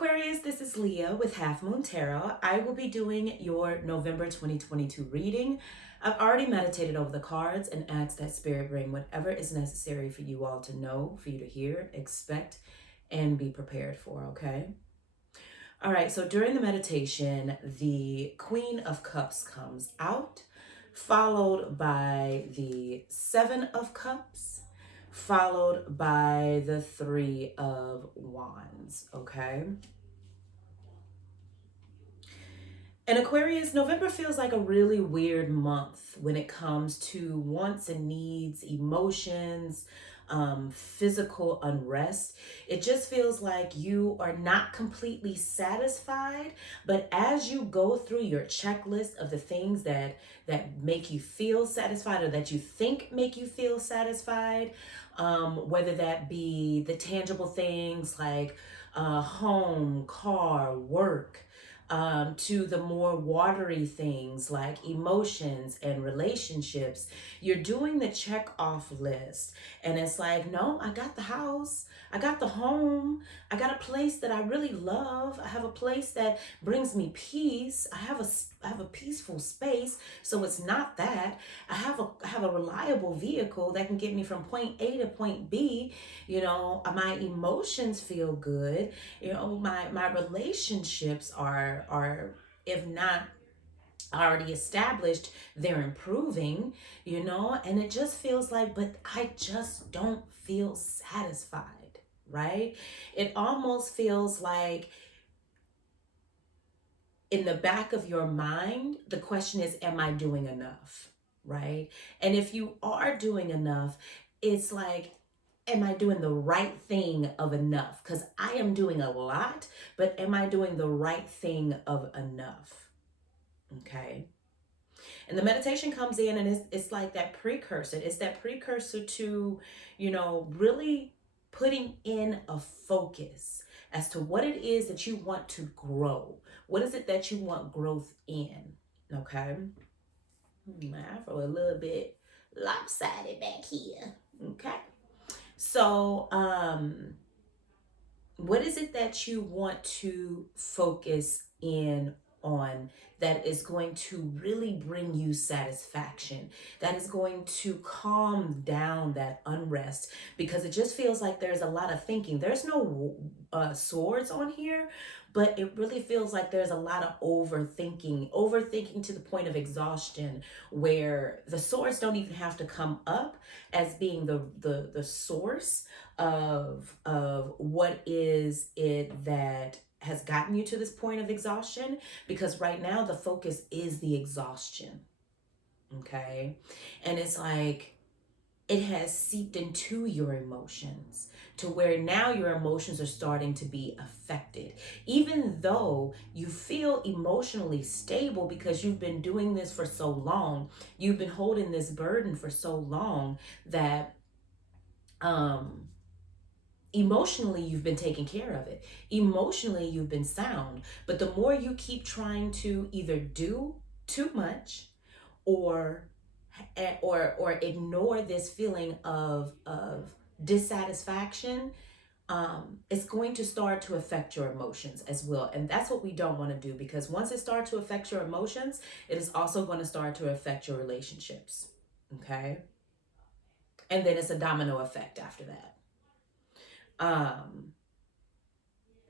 Aquarius, this is Leah with Half Moon Tarot. I will be doing your November 2022 reading. I've already meditated over the cards and asked that Spirit bring whatever is necessary for you all to know, for you to hear, expect, and be prepared for, okay? All right, so during the meditation, the Queen of Cups comes out, followed by the Seven of Cups, followed by the Three of Wands, okay? And Aquarius, November feels like a really weird month when it comes to wants and needs, emotions, physical unrest. It just feels like you are not completely satisfied, but as you go through your checklist of the things that make you feel satisfied or that you think make you feel satisfied, whether that be the tangible things like home, car, work, to the more watery things like emotions and relationships. You're doing the check off list, and it's like, no, I got the house, I got the home, I got a place that I really love, I have a place that brings me peace, I have a peaceful space. So it's not that. I have a reliable vehicle that can get me from point A to point B. My emotions feel good. My relationships are, if not already established, they're improving, and it just feels like, but I just don't feel satisfied, right? It almost feels like in the back of your mind, the question is, am I doing enough? Right? And if you are doing enough, it's like, am I doing the right thing of enough? Because I am doing a lot, but am I doing the right thing of enough? Okay. And the meditation comes in, and it's like that precursor. It's that precursor to, really putting in a focus as to what it is that you want to grow. What is it that you want growth in? Okay. My afro a little bit lopsided back here. Okay. So, what is it that you want to focus in on that is going to really bring you satisfaction, that is going to calm down that unrest? Because it just feels like there's a lot of thinking. There's no swords on here, but it really feels like there's a lot of overthinking to the point of exhaustion, where the swords don't even have to come up as being the source of what is it that has gotten you to this point of exhaustion, because right now the focus is the exhaustion. Okay. And it's like it has seeped into your emotions to where now your emotions are starting to be affected, even though you feel emotionally stable because you've been doing this for so long. You've been holding this burden for so long that um emotionally you've been taking care of it. Emotionally you've been sound. But the more you keep trying to either do too much or or ignore this feeling of dissatisfaction, it's going to start to affect your emotions as well. And that's what we don't want to do, because once it starts to affect your emotions, it is also going to start to affect your relationships. Okay. And then it's a domino effect after that. um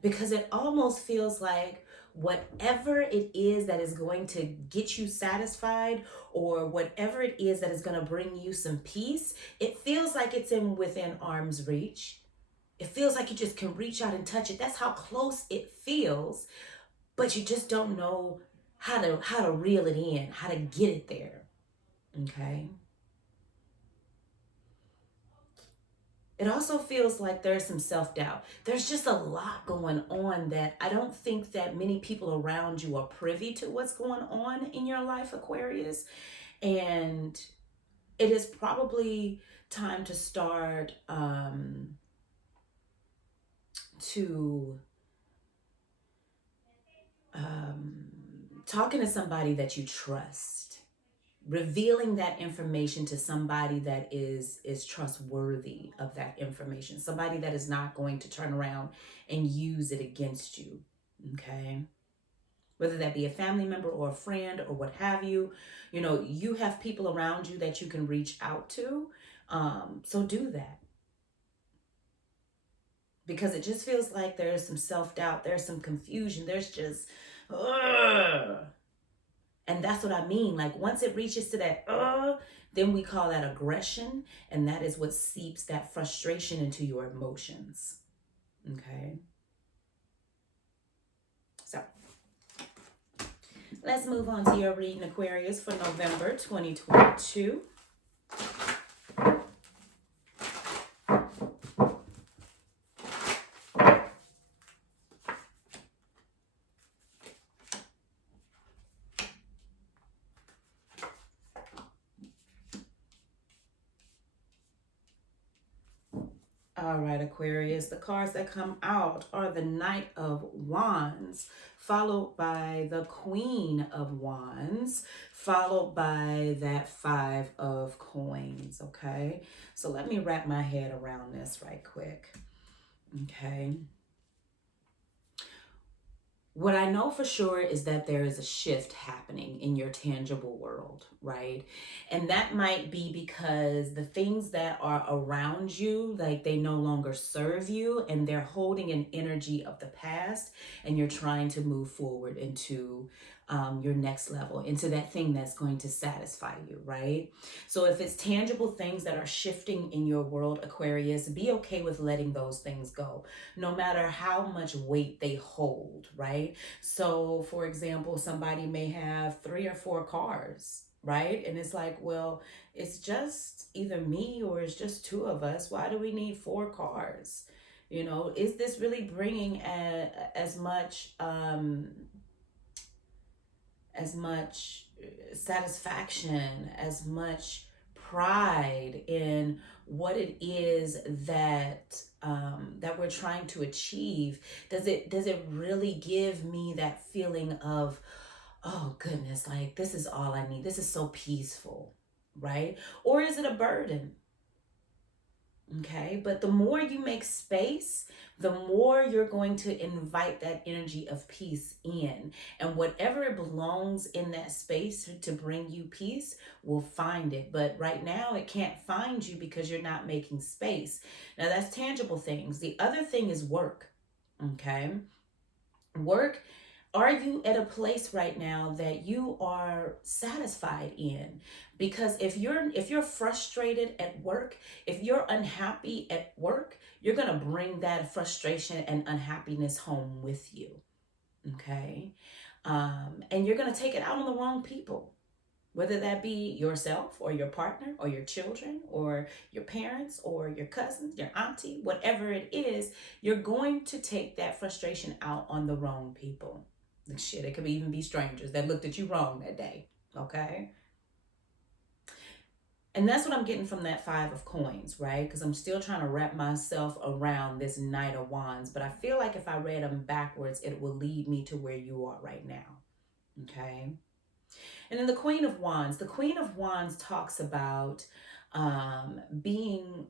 because it almost feels like whatever it is that is going to get you satisfied, or whatever it is that is going to bring you some peace, it feels like it's in within arm's reach. It feels like you just can reach out and touch it. That's how close it feels, but you just don't know how to reel it in, how to get it there. Okay. It also feels like there's some self-doubt. There's just a lot going on that I don't think that many people around you are privy to what's going on in your life, Aquarius. And it is probably time to start to talking to somebody that you trust, revealing that information to somebody that is trustworthy of that information, somebody that is not going to turn around and use it against you. Okay, whether that be a family member or a friend or what have you, you have people around you that you can reach out to. So do that, because it just feels like there's some self-doubt, there's some confusion, there's just ugh. And that's what I mean. Like once it reaches to that then we call that aggression, and that is what seeps that frustration into your emotions. Okay, so let's move on to your reading, Aquarius, for November 2022. All right, Aquarius, the cards that come out are the Knight of Wands, followed by the Queen of Wands, followed by that Five of Coins, okay? So let me wrap my head around this right quick, okay? What I know for sure is that there is a shift happening in your tangible world, right? And that might be because the things that are around you, like they no longer serve you and they're holding an energy of the past, and you're trying to move forward into your next level, into that thing that's going to satisfy you, right? So if it's tangible things that are shifting in your world, Aquarius, be okay with letting those things go, no matter how much weight they hold, right? So, for example, somebody may have 3 or 4 cars, right? And it's like, well, it's just either me or it's just two of us. Why do we need 4 cars? Is this really bringing as much satisfaction, as much pride in what it is that we're trying to achieve? Does it really give me that feeling of, oh goodness, like this is all I need, this is so peaceful, right? Or is it a burden? Okay, but the more you make space, the more you're going to invite that energy of peace in. And whatever it belongs in that space to bring you peace will find it. But right now, it can't find you because you're not making space. Now, that's tangible things. The other thing is work. Okay, work. Are you at a place right now that you are satisfied in? Because if you're frustrated at work, if you're unhappy at work, you're going to bring that frustration and unhappiness home with you. Okay, and you're going to take it out on the wrong people, whether that be yourself or your partner or your children or your parents or your cousins, your auntie, whatever it is. You're going to take that frustration out on the wrong people. Shit, it could even be strangers that looked at you wrong that day. Okay, and that's what I'm getting from that Five of Coins, right? Because I'm still trying to wrap myself around this Knight of Wands, but I feel like if I read them backwards, it will lead me to where you are right now. Okay, and then the Queen of Wands. The Queen of Wands talks about being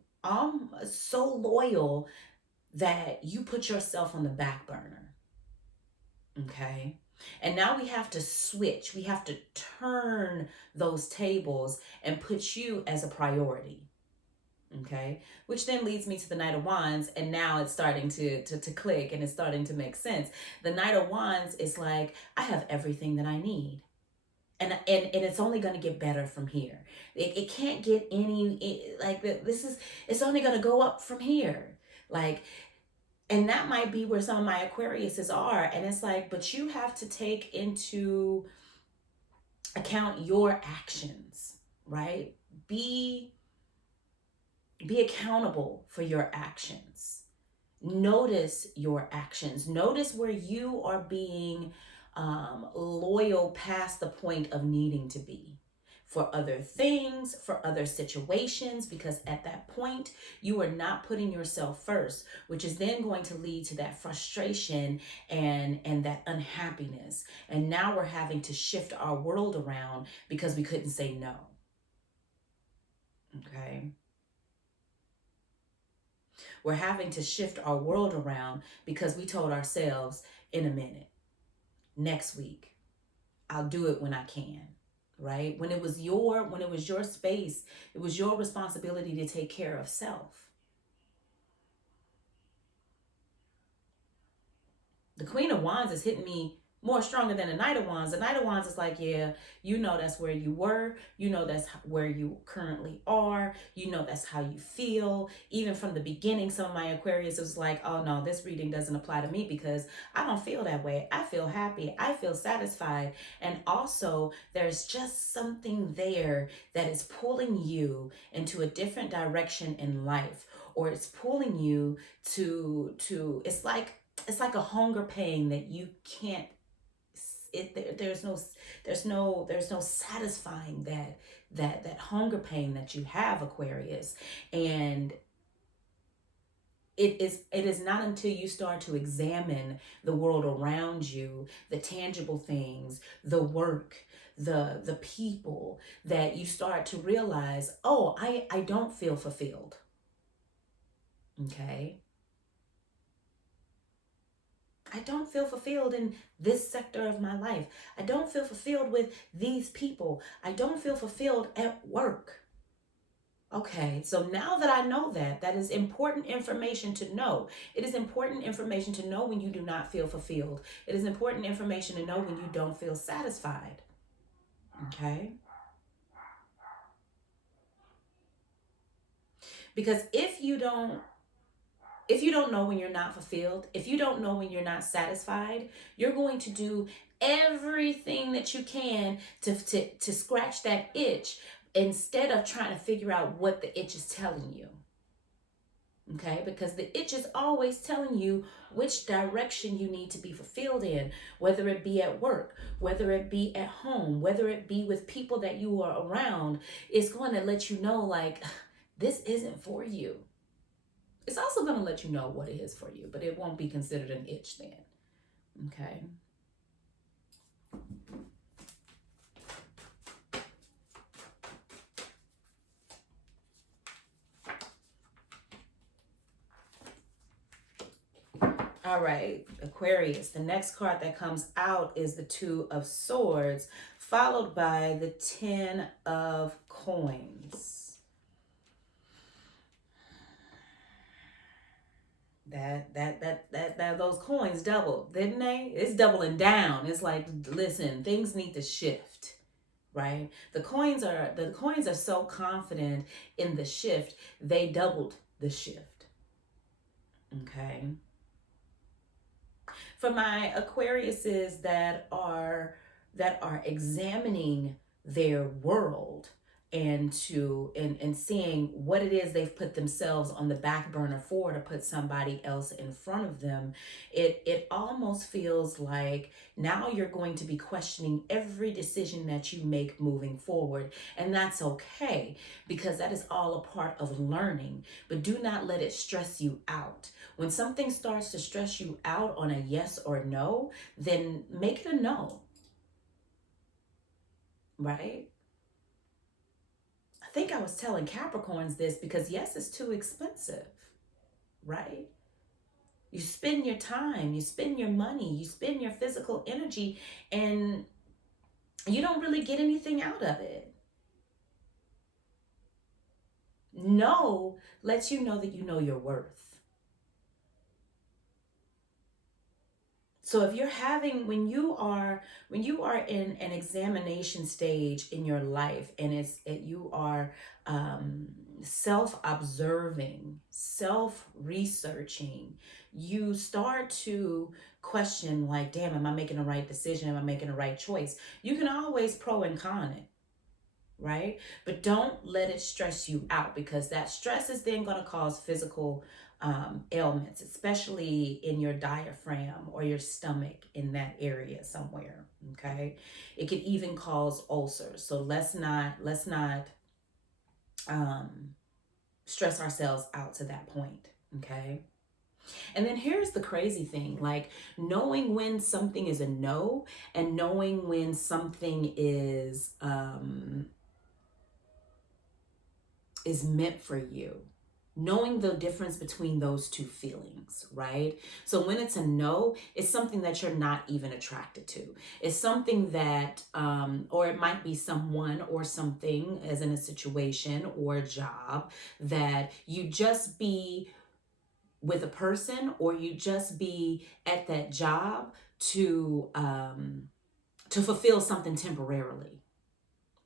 so loyal that you put yourself on the back burner. Okay. And now we have to switch. We have to turn those tables and put you as a priority. Okay. Which then leads me to the Knight of Wands. And now it's starting to click and it's starting to make sense. The Knight of Wands is like, I have everything that I need. And it's only going to get better from here. It can't get it's only going to go up from here. Like, and that might be where some of my Aquariuses are. And it's like, but you have to take into account your actions, right? Be accountable for your actions. Notice your actions. Notice where you are being loyal past the point of needing to be. for other things, for other situations, because at that point, you are not putting yourself first, which is then going to lead to that frustration and that unhappiness. And now we're having to shift our world around because we couldn't say no. Okay. We're having to shift our world around because we told ourselves in a minute, next week, I'll do it when I can. Right? When it was your space, it was your responsibility to take care of self. The Queen of Wands is hitting me more stronger than the Knight of Wands. The Knight of Wands is like, yeah, you know that's where you were. You know that's where you currently are. You know that's how you feel. Even from the beginning, some of my Aquarius was like, oh no, this reading doesn't apply to me because I don't feel that way. I feel happy. I feel satisfied. And also, there's just something there that is pulling you into a different direction in life, or it's pulling you to it's like a hunger pain that you can't there's no satisfying that hunger pain that you have, Aquarius. And it is not until you start to examine the world around you, the tangible things, the work, the people, that you start to realize, oh, I don't feel fulfilled. Okay. I don't feel fulfilled in this sector of my life. I don't feel fulfilled with these people. I don't feel fulfilled at work. Okay, so now that I know that is important information to know. It is important information to know when you do not feel fulfilled. It is important information to know when you don't feel satisfied. Okay? Because if you don't know when you're not fulfilled, if you don't know when you're not satisfied, you're going to do everything that you can to scratch that itch instead of trying to figure out what the itch is telling you. Okay, because the itch is always telling you which direction you need to be fulfilled in, whether it be at work, whether it be at home, whether it be with people that you are around. It's going to let you know, like, this isn't for you. It's also going to let you know what it is for you, but it won't be considered an itch then. Okay. All right, Aquarius. The next card that comes out is the Two of Swords, followed by the Ten of Coins. That those coins doubled, didn't they? It's doubling down. It's like, listen, things need to shift, right? The coins are so confident in the shift, they doubled the shift. Okay. For my Aquariuses that are examining their world and seeing what it is they've put themselves on the back burner for to put somebody else in front of them, it almost feels like now you're going to be questioning every decision that you make moving forward. And that's okay, because that is all a part of learning. But do not let it stress you out. When something starts to stress you out on a yes or no, then make it a no, right? I think I was telling Capricorns this because yes, it's too expensive, right? You spend your time, you spend your money, you spend your physical energy, and you don't really get anything out of it. No lets you know that you know your worth. So if you're having when you are in an examination stage in your life, and you are self-observing, self-researching, you start to question, like, damn, am I making the right decision? Am I making the right choice? You can always pro and con it. right? But don't let it stress you out, because that stress is then going to cause physical ailments, especially in your diaphragm or your stomach, in that area somewhere. Okay, it could even cause ulcers. So let's not um, stress ourselves out to that point. Okay. And then here's the crazy thing, like knowing when something is a no and knowing when something is meant for you. Knowing the difference between those two feelings, right? So when it's a no, it's something that you're not even attracted to. It's something that, or it might be someone or something, as in a situation or a job, that you just be with a person, or you just be at that job to fulfill something temporarily,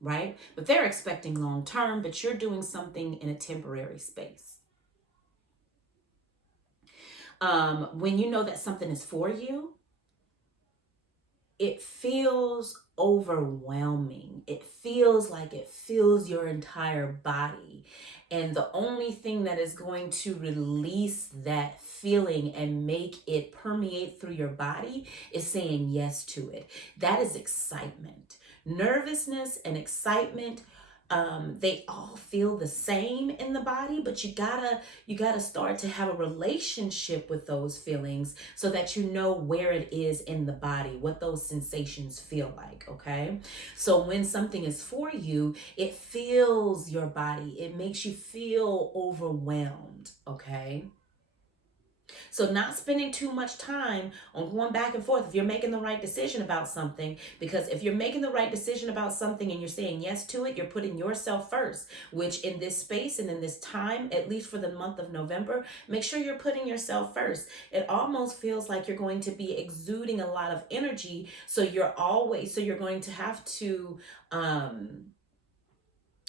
right? But they're expecting long term, but you're doing something in a temporary space. When you know that something is for you, it feels overwhelming. It feels like it fills your entire body. And the only thing that is going to release that feeling and make it permeate through your body is saying yes to it. That is excitement. Nervousness and excitement, they all feel the same in the body, but you gotta start to have a relationship with those feelings so that you know where it is in the body, what those sensations feel like. Okay, so when something is for you, it fills your body, it makes you feel overwhelmed. Okay, so not spending too much time on going back and forth if you're making the right decision about something, because if you're making the right decision about something and you're saying yes to it, you're putting yourself first, which in this space and in this time, at least for the month of November, make sure you're putting yourself first. It almost feels like you're going to be exuding a lot of energy, so you're going to have to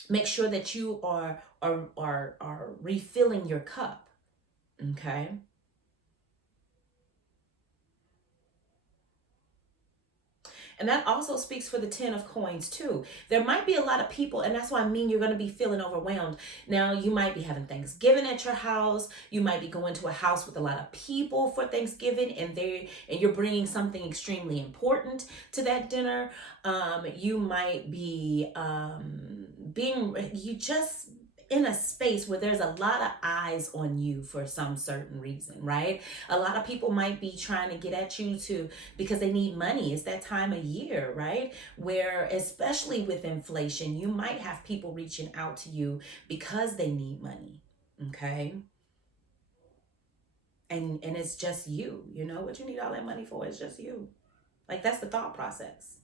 make sure that you are refilling your cup. Okay. And that also speaks for the 10 of coins too. There might be a lot of people, and that's why I mean you're going to be feeling overwhelmed. Now, you might be having Thanksgiving at your house. You might be going to a house with a lot of people for Thanksgiving, and you're bringing something extremely important to that dinner. You might be you just in a space where there's a lot of eyes on you for some certain reason, right? A lot of people might be trying to get at you to because they need money. It's that time of year, right? Where especially with inflation, you might have people reaching out to you because they need money. Okay? And it's just you. You know what you need all that money for? It's just you. Like that's the thought process.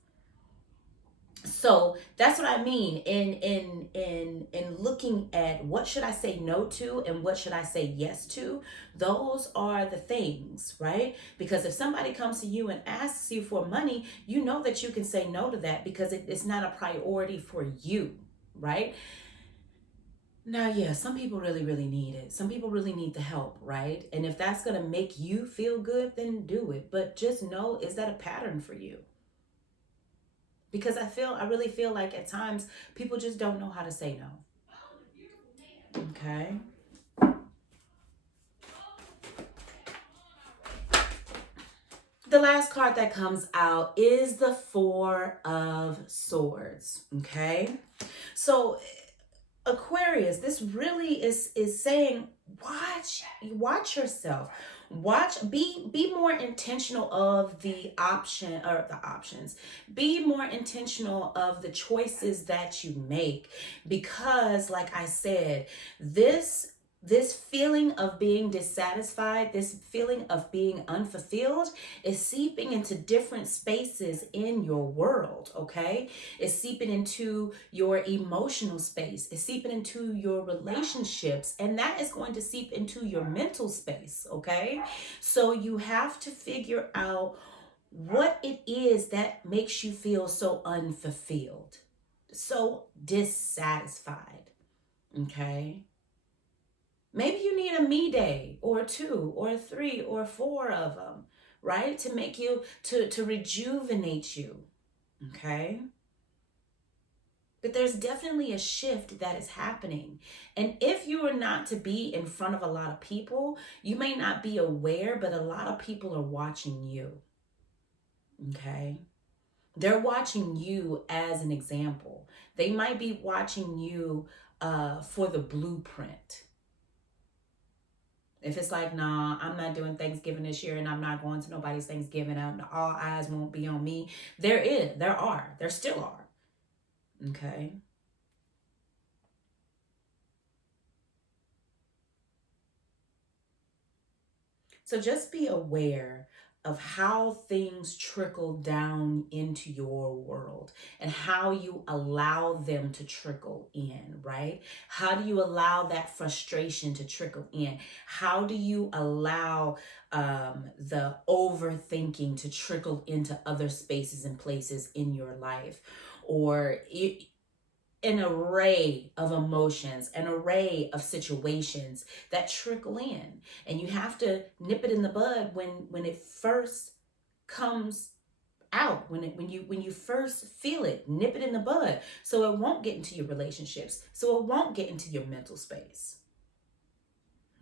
So that's what I mean in looking at what should I say no to and what should I say yes to. Those are the things, right? Because if somebody comes to you and asks you for money, you know that you can say no to that because it's not a priority for you, right? Now, yeah, some people really, really need it. Some people really need the help, right? And if that's going to make you feel good, then do it. But just know, is that a pattern for you? Because I really feel like at times people just don't know how to say no. Okay. The last card that comes out is the Four of Swords. Okay. So Aquarius, this really is saying watch yourself. Be more intentional of the options. Be more intentional of the choices that you make, because like I said, this feeling of being dissatisfied, this feeling of being unfulfilled is seeping into different spaces in your world, okay? It's seeping into your emotional space. It's seeping into your relationships. And that is going to seep into your mental space, okay? So you have to figure out what it is that makes you feel so unfulfilled, so dissatisfied, okay? Maybe you need a me day or two or three or four of them, right? To make you, to rejuvenate you, okay? But there's definitely a shift that is happening. And if you are not to be in front of a lot of people, you may not be aware, but a lot of people are watching you. Okay? They're watching you as an example. They might be watching you for the blueprint. If it's like, nah, I'm not doing Thanksgiving this year and I'm not going to nobody's Thanksgiving, all eyes won't be on me. There still are. Okay. So just be aware of how things trickle down into your world and how you allow them to trickle in, right? How do you allow that frustration to trickle in? How do you allow the overthinking to trickle into other spaces and places in your life? Or an array of emotions, an array of situations that trickle in, and you have to nip it in the bud when it first comes out, when you first feel it. Nip it in the bud so it won't get into your relationships, so it won't get into your mental space.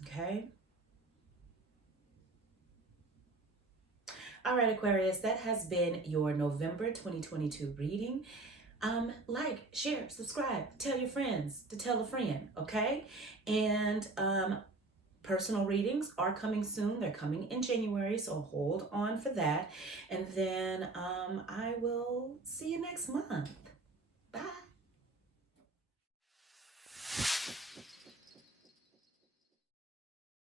Okay. All right, Aquarius, that has been your November 2022 reading. Like, share, subscribe, tell your friends to tell a friend, okay? And personal readings are coming soon. They're coming in January, so hold on for that. And then I will see you next month.